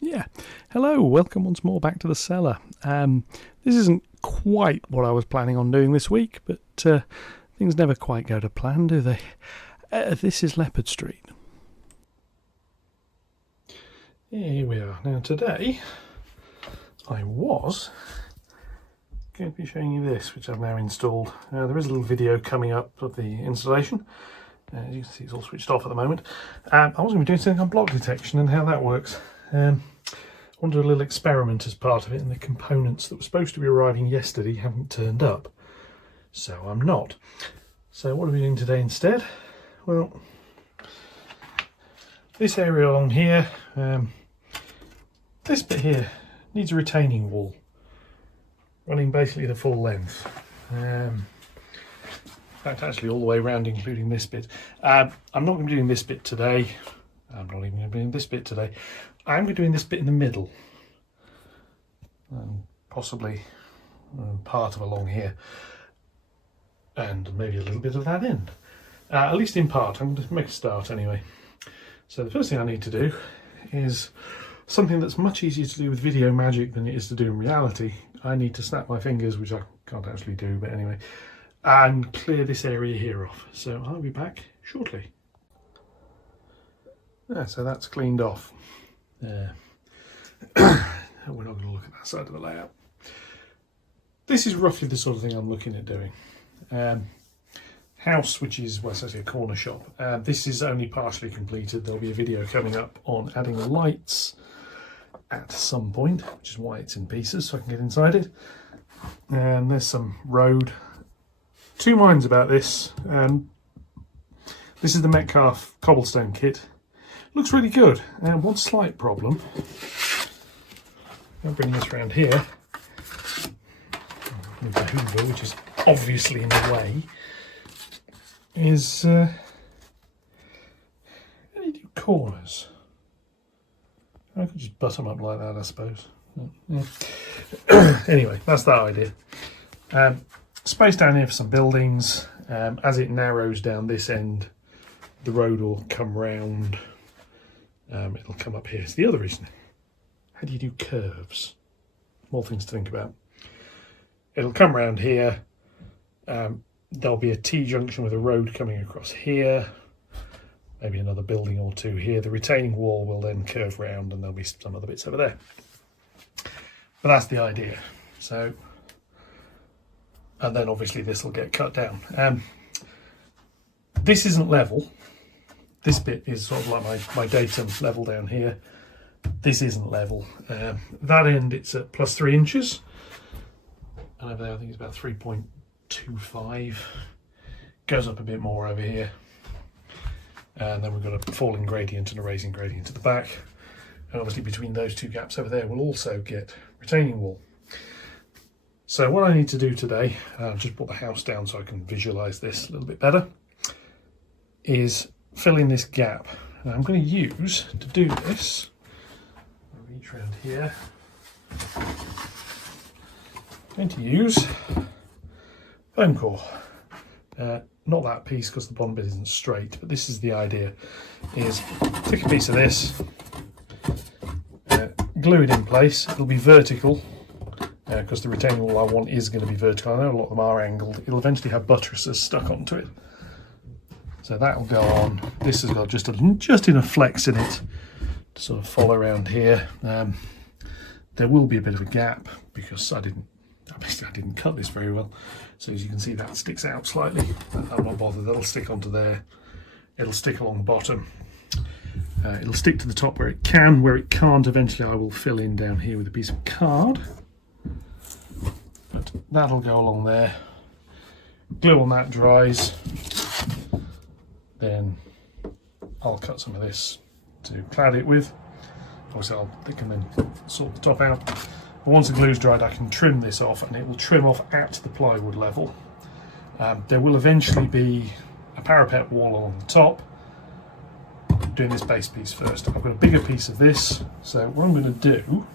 Yeah, hello, welcome once more back to the cellar. This isn't quite what I was planning on doing this week, but things never quite go to plan, do they? This is Leopard Street. Here we are. Now today, I was going to be showing you this, which I've now installed. There is a little video coming up of the installation. As you can see, it's all switched off at the moment. I was going to be doing something on block detection and how that works. I wanted to do a little experiment as part of it, and the components that were supposed to be arriving yesterday haven't turned up. So I'm not. So what are we doing today instead? Well, this area along here, this bit here needs a retaining wall running basically the full length. In fact, actually all the way around, including this bit. I'm not going to be doing this bit today. I'm not even going to be doing this bit today. I'm going to be doing this bit in the middle. Possibly part of along here. And maybe a little bit of that end. At least in part. I'm going to make a start anyway. So the first thing I need to do is something that's much easier to do with video magic than it is to do in reality. I need to snap my fingers, which I can't actually do, but anyway, and clear this area here off. So I'll be back shortly. So that's cleaned off. We're not going to look at that side of the layout. This is roughly the sort of thing I'm looking at doing. House, which is, well, it's actually a corner shop. This is only partially completed. There'll be a video coming up on adding lights at some point, which is why it's in pieces, so I can get inside it. And there's some road. Two minds about this. This is the Metcalf cobblestone kit. Looks really good. One slight problem. I'll bring this around here. With the Hoover, which is obviously in the way, is how do you do corners? I could just butt them up like that, I suppose. Yeah. Anyway, that's that idea. Space down here for some buildings. As it narrows down this end, the road will come round. It'll come up here. It's the other reason. How do you do curves? More things to think about. It'll come round here. There'll be a T-junction with a road coming across here. Maybe another building or two here. The retaining wall will then curve round and there'll be some other bits over there. But that's the idea. So, and then obviously this will get cut down. This isn't level. This bit is sort of like my datum level down here. This isn't level. That end, it's at +3 inches. And over there, I think it's about 3.25. Goes up a bit more over here. And then we've got a falling gradient and a raising gradient at the back. And obviously between those two gaps over there, we'll also get retaining wall. So what I need to do today, I've just brought the house down so I can visualize this a little bit better, is fill in this gap. Now I'm going to use, to do this, I'll reach around here, I'm going to use foam core. Not that piece because the bottom bit isn't straight, but this is the idea, is take a piece of this, glue it in place. It'll be vertical because the retaining wall I want is going to be vertical. I know a lot of them are angled. It'll eventually have buttresses stuck onto it. So that'll go on. This has got just enough flex in it to sort of follow around here. There will be a bit of a gap because I didn't cut this very well. So as you can see, that sticks out slightly. I'm not bothered. That'll stick onto there. It'll stick along the bottom. It'll stick to the top where it can. Where it can't, eventually I will fill in down here with a piece of card. But that'll go along there. Glue on that dries. Then I'll cut some of this to clad it with. Obviously they can then sort the top out. But once the glue's dried, I can trim this off, and it will trim off at the plywood level. There will eventually be a parapet wall along the top. I'm doing this base piece first. I've got a bigger piece of this, so what I'm going to do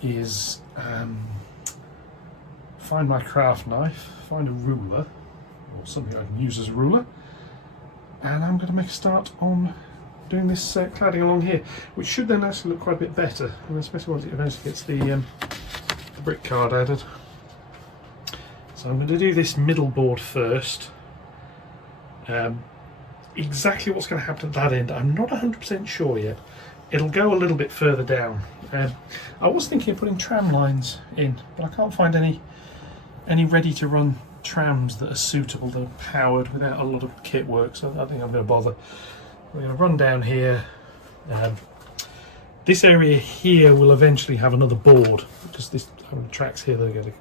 is find my craft knife, find a ruler, or something I can use as a ruler, and I'm going to make a start on doing this cladding along here, which should then actually look quite a bit better, and especially once it eventually gets the brick card added. So I'm going to do this middle board first. Exactly what's going to happen at that end, I'm not 100% sure yet. It'll go a little bit further down. I was thinking of putting tram lines in, but I can't find any ready to run trams that are suitable, that are powered without a lot of kit work, so I don't think I'm going to bother. We're going to run down here. This area here will eventually have another board, because this tracks here, they're going to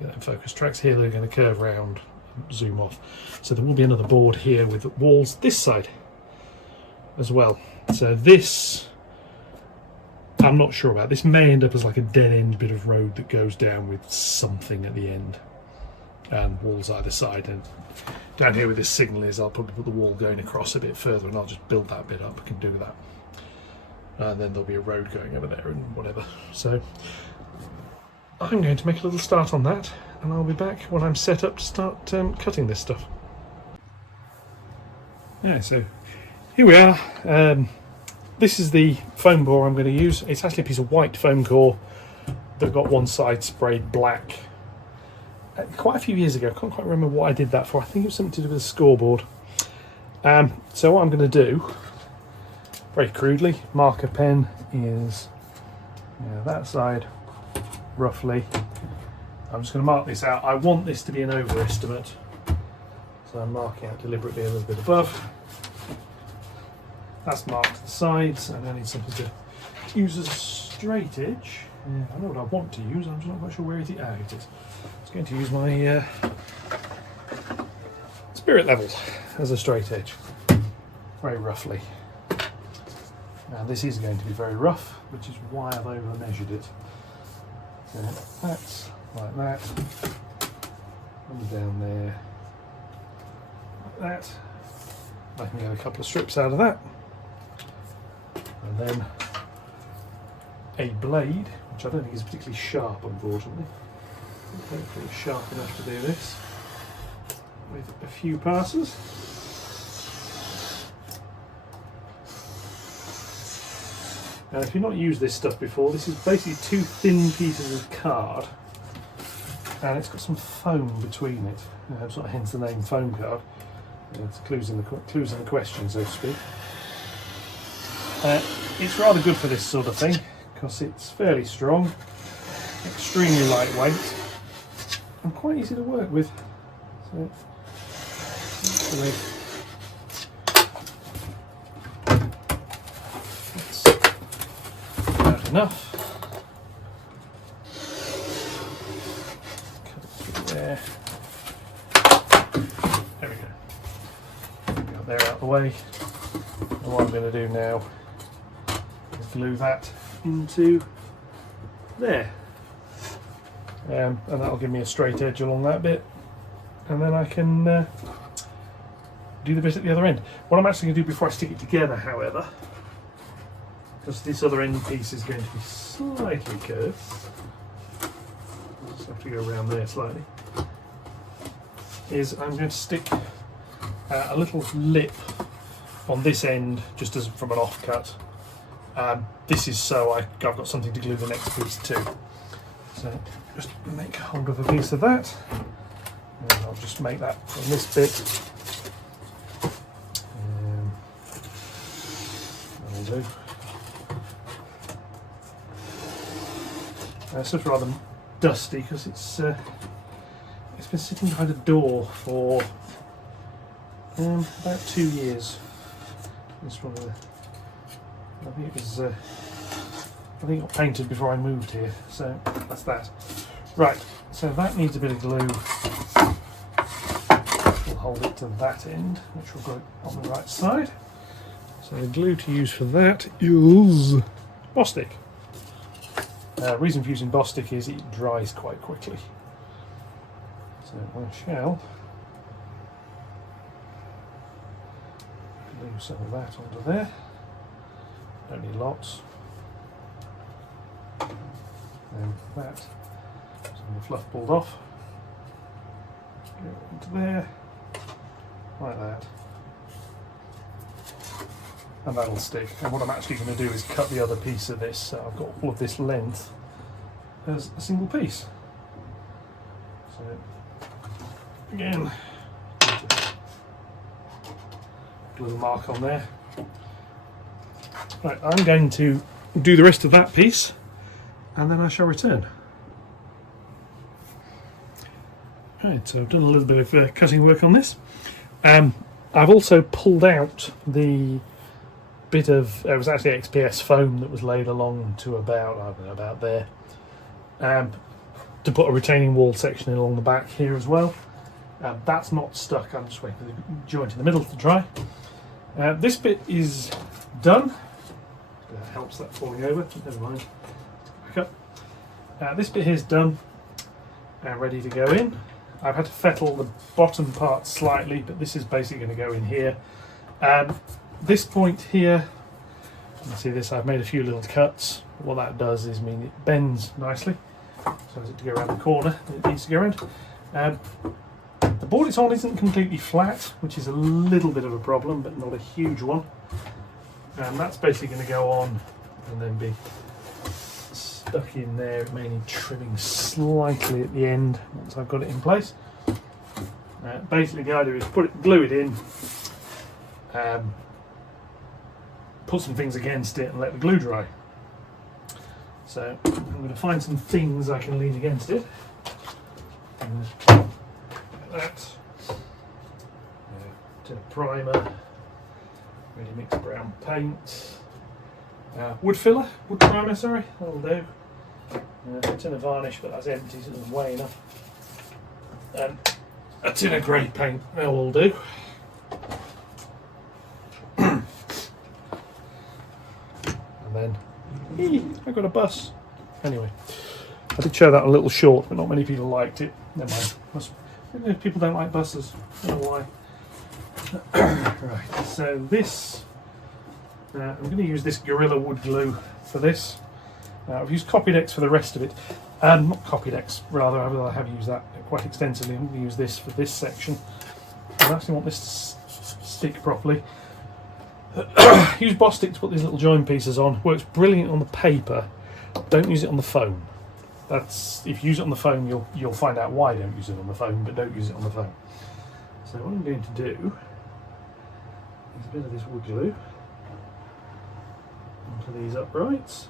get in focus. Tracks here, they're going to curve round, zoom off. So there will be another board here with walls this side as well. So this, I'm not sure about. This may end up as like a dead end bit of road that goes down with something at the end and walls either side. And down here with this signal is, I'll probably put the wall going across a bit further, and I'll just build that bit up. I can do that. And then there'll be a road going over there and whatever. So I'm going to make a little start on that, and I'll be back when I'm set up to start cutting this stuff. Yeah, so here we are. This is the foam core I'm going to use. It's actually a piece of white foam core that got one side sprayed black quite a few years ago. I can't quite remember what I did that for. I think it was something to do with a scoreboard. So what I'm going to do, very crudely, marker pen is that side roughly. I'm just going to mark this out. I want this to be an overestimate, so I'm marking out deliberately a little bit above. That's marked to the sides, and I need something to use as a straight edge. I know what I want to use, I'm just not quite sure where it is. Ah, it is. I was going to use my spirit levels as a straight edge, very roughly. Now this is going to be very rough, which is why I've over measured it. So that's like that, and down there, like that. I can get a couple of strips out of that. And then a blade, which I don't think is particularly sharp, unfortunately. Hopefully it's sharp enough to do this with a few passes. Now, if you've not used this stuff before, this is basically two thin pieces of card, and it's got some foam between it, sort of hence the name foam card. It's clues in the question, so to speak. It's rather good for this sort of thing because it's fairly strong, extremely lightweight, and quite easy to work with. So, that's about enough. Cut it through there. There we go. Got there out of the way. And what I'm going to do now is glue that into there, and that'll give me a straight edge along that bit, and then I can do the bit at the other end. What I'm actually going to do before I stick it together, however, because this other end piece is going to be slightly curved, I'll just have to go around there slightly, is I'm going to stick a little lip on this end, just as from an offcut. This is so I've got something to glue the next piece to. So just make hold of a piece of that, and I'll just make that on this bit. That'll do. It's just rather dusty because it's been sitting behind a door for about 2 years. This one, I think it was. I think it got painted before I moved here, so that's that. Right, so that needs a bit of glue. We'll hold it to that end, which we've got on the right side. So the glue to use for that is Bostik. Reason for using Bostik is it dries quite quickly. So I shall glue some of that onto there. Don't need lots. And that, some of the fluff pulled off. Go into there, like that. and that'll stick. And what I'm actually going to do is cut the other piece of this, so I've got all of this length as a single piece. So again, a little mark on there. Right, I'm going to do the rest of that piece and then I shall return. Right, so I've done a little bit of cutting work on this. I've also pulled out the bit of, it was actually XPS foam that was laid along to about, I don't know, about there, to put a retaining wall section in along the back here as well. That's not stuck, I'm just waiting for the joint in the middle to dry. This bit is done. That helps that falling over, never mind. Back up. This bit here is done and ready to go in. I've had to fettle the bottom part slightly, but this is basically going to go in here. This point here, you can see this, I've made a few little cuts. What that does is mean it bends nicely, so as it to go around the corner, it needs to go around. The board it's on isn't completely flat, which is a little bit of a problem, but not a huge one. And that's basically going to go on and then be stuck in there. It may need trimming slightly at the end once I've got it in place. Basically the idea is glue it in, put some things against it and let the glue dry. So I'm going to find some things I can lean against it. Like that. Tin of primer, ready mixed brown paint, wood primer, sorry, that'll do. A tin of varnish, but that's empty, so it doesn't weigh enough. And a tin of grey paint, that will do. And then, I got a bus. Anyway, I did show that a little short, but not many people liked it. Never mind. People don't like buses. I don't know why. Right, so this, I'm going to use this Gorilla wood glue for this. I've used Copydex for the rest of it. Not Copydex, rather, I have used that quite extensively. I'm going to use this for this section. I actually want this to stick properly. Use Bostik to put these little join pieces on. Works brilliant on the paper. Don't use it on the foam. That's, if you use it on the foam, you'll find out why I don't use it on the foam, but don't use it on the foam. So what I'm going to do is a bit of this wood glue onto these uprights.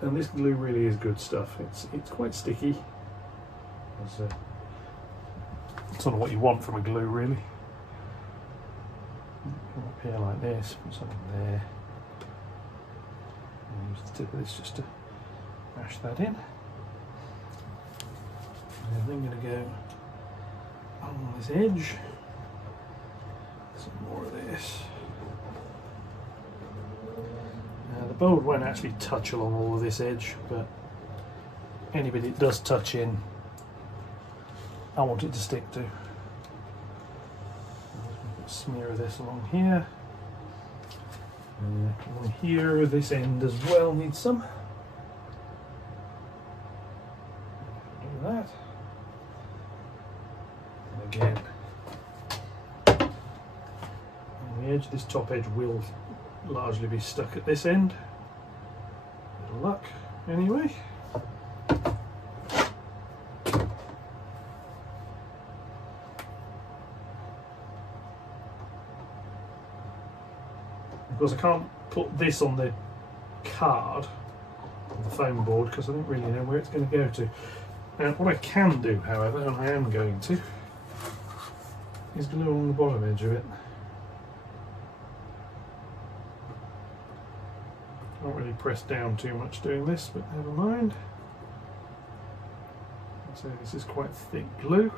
And this glue really is good stuff. It's quite sticky. It's sort of what you want from a glue, really. Come up here like this, put something there. And use the tip of this just to mash that in. And then I'm going to go on this edge. Some more of this. Now the board won't actually touch along all of this edge, but any bit it does touch in, I want it to stick to. A smear of this along here. Along here, this end as well needs some. Do that. And again, on the edge, this top edge will largely be stuck at this end. Bit of luck, anyway. Of course, I can't put this on the card, on the foam board, because I don't really know where it's going to go to. Now, what I can do, however, and I am going to, is glue along the bottom edge of it. Not really press down too much doing this, but never mind. So this is quite thick glue.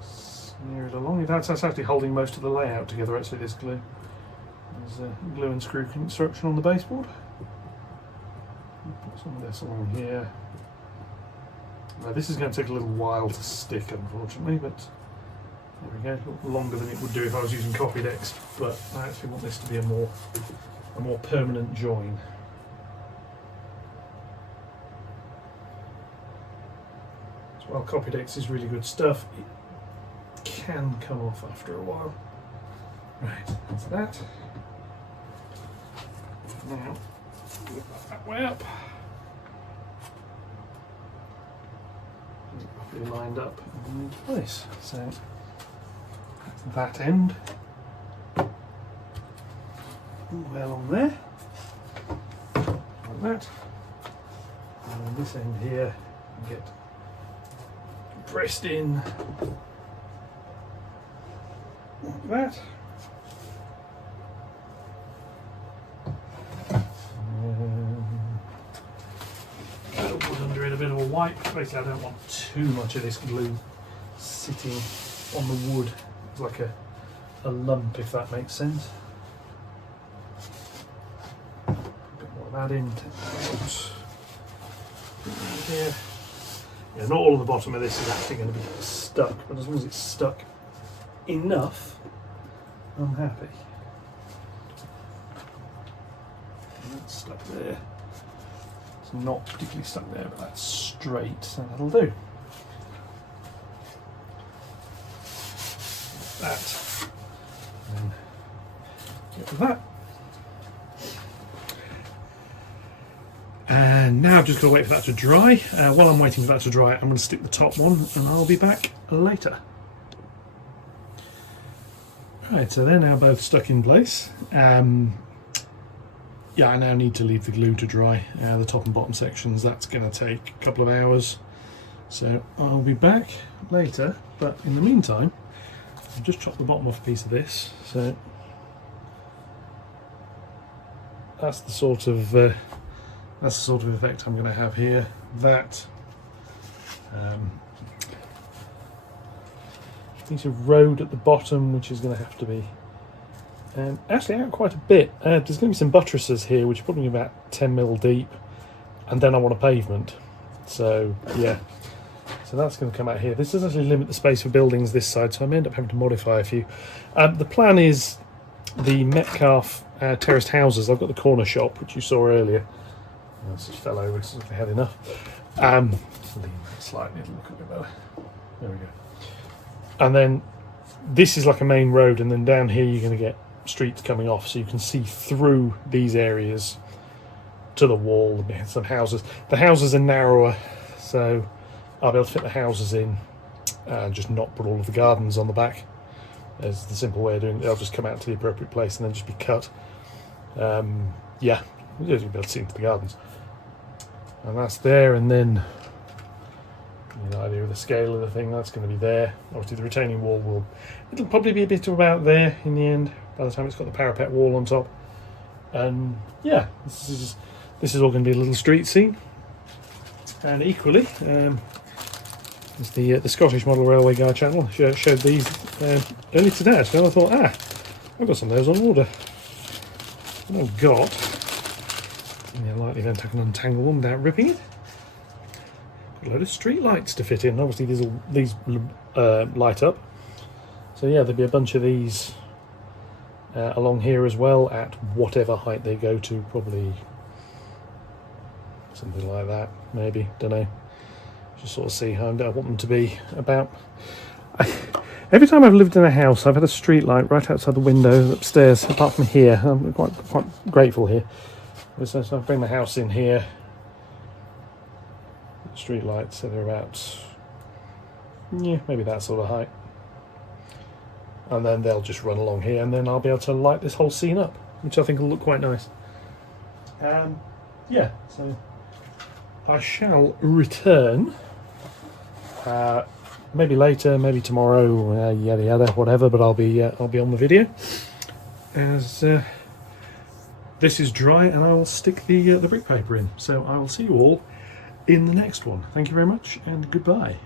Smear it along. That's actually holding most of the layout together, actually, this glue. There's a glue and screw construction on the baseboard. Put some of this along here. Now this is going to take a little while to stick, unfortunately, but there we go. A little longer than it would do if I was using Copydex, but I actually want this to be a more permanent join. So while Copydex is really good stuff, it can come off after a while. Right, that's that. Now, move that way up. Properly lined up and into place. So that's that end. Well on there. Like that. And then this end here, get pressed in like that. Put under it a bit of a wipe. Basically, I don't want too much of this glue sitting on the wood. It's like a lump, if that makes sense. A bit more of that in. Here. Yeah, not all of the bottom of this is actually going to be stuck, but as long as it's stuck enough, I'm happy. And that's stuck there. It's not particularly stuck there, but that's straight, so that'll do. That. And then get rid of that. And now I've just got to wait for that to dry. While I'm waiting for that to dry, I'm going to stick the top one and I'll be back later. Right, so they're now both stuck in place. Yeah, I now need to leave the glue to dry. The top and bottom sections, that's going to take a couple of hours. So I'll be back later, but in the meantime, I've just chopped the bottom off a piece of this. So that's the sort of effect I'm going to have here. That piece of road at the bottom, which is going to have to be actually out quite a bit. There's going to be some buttresses here, which are probably about 10mm deep, and then I want a pavement. So yeah, so that's going to come out here. This does actually limit the space for buildings this side, so I may end up having to modify a few. The plan is the Metcalfe terraced houses. I've got the corner shop, which you saw earlier. I just fell over because I had enough. Lean slightly, it'll look a bit better. There we go. And then this is like a main road, and then down here you're going to get streets coming off, so you can see through these areas to the wall. Some houses. The houses are narrower, so I'll be able to fit the houses in and just not put all of the gardens on the back. There's the simple way of doing it. They'll just come out to the appropriate place and then just be cut. Yeah, you'll be able to see into the gardens. And that's there, and then the idea of the scale of the thing, that's going to be there. Obviously the retaining wall it'll probably be a bit about there in the end, by the time it's got the parapet wall on top. And yeah, this is all going to be a little street scene. And equally, as the Scottish Model Railway Guide channel showed these early today, actually. I thought, I've got some of those on order. What I've got, yeah, likely then I can untangle one without ripping it. Got a load of street lights to fit in. Obviously these light up. So yeah, there'll be a bunch of these along here as well, at whatever height they go to, probably something like that, maybe, don't know. Just sort of see how I want them to be about. Every time I've lived in a house, I've had a street light right outside the window upstairs, apart from here. I'm quite grateful here. So I bring the house in here. Street lights, so they're about, yeah, maybe that sort of height. And then they'll just run along here, and then I'll be able to light this whole scene up, which I think will look quite nice. Yeah, so I shall return. Maybe later, maybe tomorrow, yada yada, whatever. But I'll be on the video as this is dry, and I will stick the brick paper in. So I will see you all in the next one. Thank you very much, and goodbye.